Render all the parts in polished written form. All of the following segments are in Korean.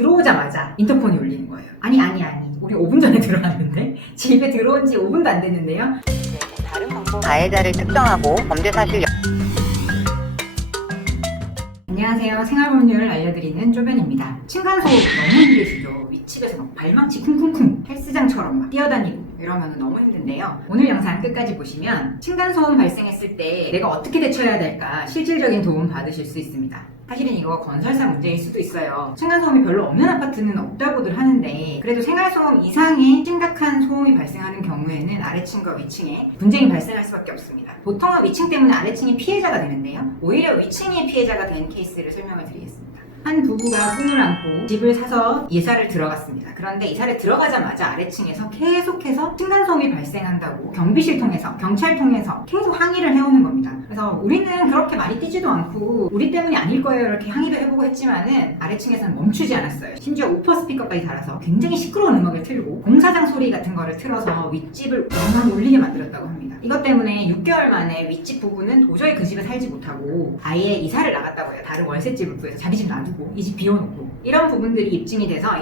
들어오자마자 인터폰이 울리는 거예요. 아니 우리 5분 전에 들어왔는데 집에 들어온 지 5분도 안 됐는데요. 다른 방법 가해자를 특정하고 범죄 사실 안녕하세요. 생활법률을 알려드리는 쪼변입니다. 층간소음 너무 힘드시죠? 윗집에서 막 발망치 쿵쿵쿵 헬스장처럼 막 뛰어다니고 이러면 너무 힘든데요. 오늘 영상 끝까지 보시면 층간소음 발생했을 때 내가 어떻게 대처해야 될까 실질적인 도움 받으실 수 있습니다. 사실은 이거 건설사 문제일 수도 있어요. 층간소음이 별로 없는 아파트는 없다고들 하는데 그래도 생활소음 이상의 심각한 소음이 발생하는 경우에는 아래층과 위층에 분쟁이 발생할 수밖에 없습니다. 보통은 위층 때문에 아래층이 피해자가 되는데요. 오히려 위층이 피해자가 된 케이스를 설명을 드리겠습니다. 한 부부가 꿈을 안고 집을 사서 이사를 들어갔습니다. 그런데 이사를 들어가자마자 아래층에서 계속해서 층간소음이 발생한다고 경비실 통해서 경찰 통해서 계속 항의를 해오는 겁니다. 그래서 우리는 그렇게 많이 뛰지도 않고 우리 때문이 아닐 거예요 이렇게 항의도 해보고 했지만은 아래층에서는 멈추지 않았어요. 심지어 우퍼 스피커까지 달아서 굉장히 시끄러운 음악을 틀고 공사장 소리 같은 거를 틀어서 윗집을 엉망 울리게 만들었다고 합니다. 이것 때문에 6개월 만에 윗집 부부는 도저히 그 집에 살지 못하고 아예 이사를 나갔다고 해요. 다른 월세집을 구해서 자기 집 놔두고 이 집 비워놓고 이런 부분들이 입증이 돼서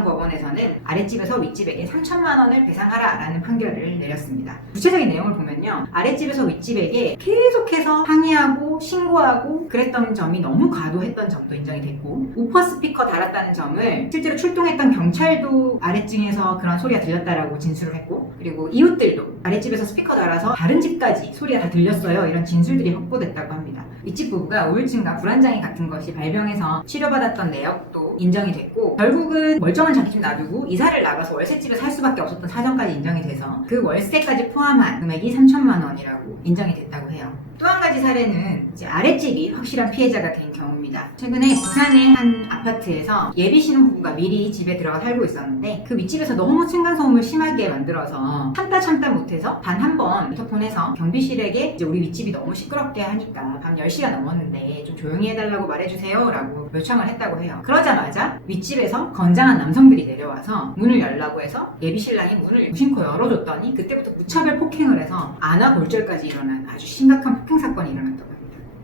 인천지방법원에서는 아랫집에서 윗집에게 3천만 원을 배상하라 라는 판결을 내렸습니다. 구체적인 내용을 보면요. 아랫집에서 윗집에게 계속해서 항의하고 신고하고 그랬던 점이 너무 과도했던 점도 인정이 됐고 우퍼 스피커 달았다는 점을 실제로 출동했던 경찰도 아랫층에서 그런 소리가 들렸다라고 진술을 했고 그리고 이웃들도 아랫집에서 스피커 달아서 다른 집까지 소리가 다 들렸어요 이런 진술들이 확보됐다고 합니다. 윗집 부부가 우울증과 불안장애 같은 것이 발병해서 치료받았던 내역도 인정이 됐고 결국은 멀쩡한 자기 집 놔두고 이사를 나가서 월세집에 살 수밖에 없었던 사정까지 인정이 돼서 그 월세까지 포함한 금액이 3천만 원이라고 인정이 됐다고 해요. 또 한 가지 사례는 이제 아랫집이 확실한 피해자가 된 경우입니다. 최근에 부산의 한 아파트에서 예비 신혼부부가 미리 집에 들어가 살고 있었는데 그 윗집에서 너무 층간소음을 심하게 만들어서 참다 못해서 단 한 번 인터폰해서 경비실에게 이제 우리 윗집이 너무 시끄럽게 하니까 밤 10시가 넘었는데 좀 조용히 해달라고 말해주세요 라고 요청을 했다고 해요. 그러자마자 윗집에서 건장한 남성들이 내려와서 문을 열라고 해서 예비 신랑이 문을 무심코 열어줬더니 그때부터 무차별 폭행을 해서 안아골절까지 일어난 아주 심각한 폭행 사건이 일어났다고 합니다.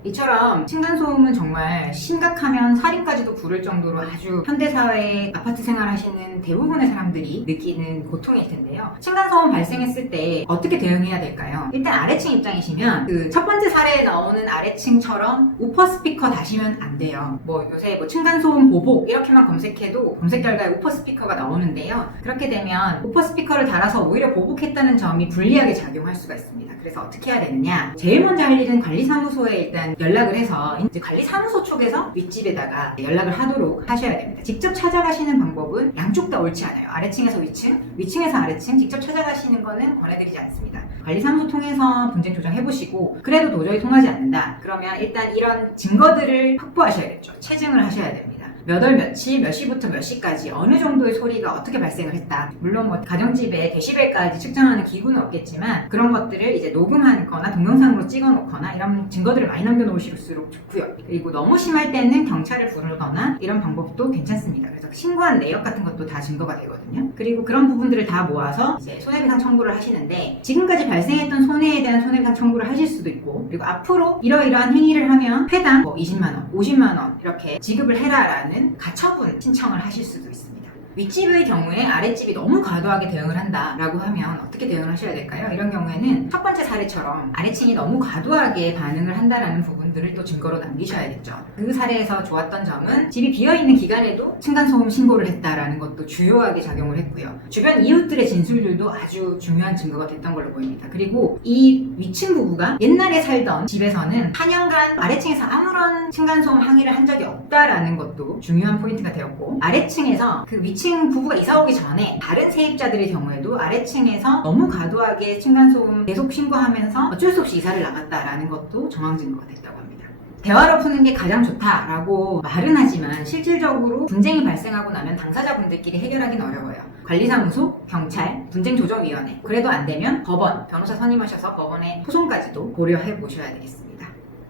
이처럼 층간소음은 정말 심각하면 살인까지도 부를 정도로 아주 현대사회의 아파트 생활하시는 대부분의 사람들이 느끼는 고통일 텐데요. 층간소음 발생했을 때 어떻게 대응해야 될까요? 일단 아래층 입장이시면 그 첫 번째 사례에 나오는 아래층처럼 우퍼 스피커 다시면 안 돼요. 요새 층간소음 보복 이렇게만 검색해도 검색 결과에 우퍼 스피커가 나오는데요. 그렇게 되면 우퍼 스피커를 달아서 오히려 보복했다는 점이 불리하게 작용할 수가 있습니다. 그래서 어떻게 해야 되느냐? 제일 먼저 할 일은 관리사무소에 일단 연락을 해서 이제 관리사무소 쪽에서 윗집에다가 연락을 하도록 하셔야 됩니다. 직접 찾아가시는 방법은 양쪽 다 옳지 않아요. 아래층에서 위층, 위층에서 아래층 직접 찾아가시는 거는 권해드리지 않습니다. 관리사무소 통해서 분쟁 조정해보시고 그래도 도저히 통하지 않는다. 그러면 일단 이런 증거들을 확보하셔야겠죠. 체증을 하셔야 됩니다. 몇 월 며칠 몇 시부터 몇 시까지 어느 정도의 소리가 어떻게 발생을 했다. 물론 가정집에 데시벨까지 측정하는 기구는 없겠지만 그런 것들을 이제 녹음하거나 동영상으로 찍어 놓거나 이런 증거들을 많이 남겨놓으실수록 좋고요. 그리고 너무 심할 때는 경찰을 부르거나 이런 방법도 괜찮습니다. 그래서 신고한 내역 같은 것도 다 증거가 되거든요. 그리고 그런 부분들을 다 모아서 이제 손해배상 청구를 하시는데 지금까지 발생했던 손해에 대한 손해배상 청구를 하실 수도 있고 그리고 앞으로 이러이러한 행위를 하면 회당 20만원, 50만원 이렇게 지급을 해라라는 가처분 신청을 하실 수도 있습니다. 윗집의 경우에 아랫집이 너무 과도하게 대응을 한다라고 하면 어떻게 대응을 하셔야 될까요? 이런 경우에는 첫 번째 사례처럼 아래층이 너무 과도하게 반응을 한다라는 부분들을 또 증거로 남기셔야겠죠. 그 사례에서 좋았던 점은 집이 비어있는 기간에도 층간소음 신고를 했다라는 것도 주요하게 작용을 했고요. 주변 이웃들의 진술들도 아주 중요한 증거가 됐던 걸로 보입니다. 그리고 이 위층 부부가 옛날에 살던 집에서는 4년간 아래층에서 아무런 층간소음 항의를 한 적이 없다라는 것도 중요한 포인트가 되었고 아래층에서 그 위층 부부가 이사 오기 전에 다른 세입자들의 경우에도 아래층에서 너무 과도하게 층간소음 계속 신고하면서 어쩔 수 없이 이사를 나갔다라는 것도 정황 증거가 됐다고 합니다. 대화로 푸는 게 가장 좋다라고 말은 하지만 실질적으로 분쟁이 발생하고 나면 당사자분들끼리 해결하기는 어려워요. 관리사무소, 경찰, 분쟁조정위원회 그래도 안 되면 법원, 변호사 선임하셔서 법원의 소송까지도 고려해 보셔야 되겠습니다.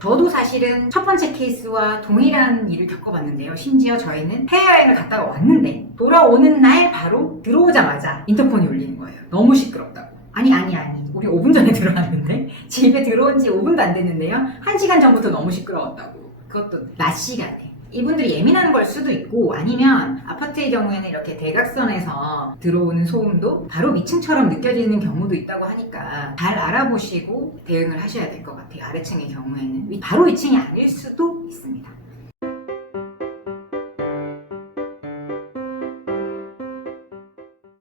저도 사실은 첫 번째 케이스와 동일한 일을 겪어봤는데요. 심지어 저희는 해외여행을 갔다가 왔는데 돌아오는 날 바로 들어오자마자 인터폰이 울리는 거예요. 너무 시끄럽다고. 아니 우리 5분 전에 들어왔는데 집에 들어온 지 5분도 안 됐는데요. 1시간 전부터 너무 시끄러웠다고. 그것도 낮 시간에 이분들이 예민한 걸 수도 있고, 아니면 아파트의 경우에는 이렇게 대각선에서 들어오는 소음도 바로 위층처럼 느껴지는 경우도 있다고 하니까 잘 알아보시고 대응을 하셔야 될 것 같아요. 아래층의 경우에는 바로 위층이 아닐 수도 있습니다.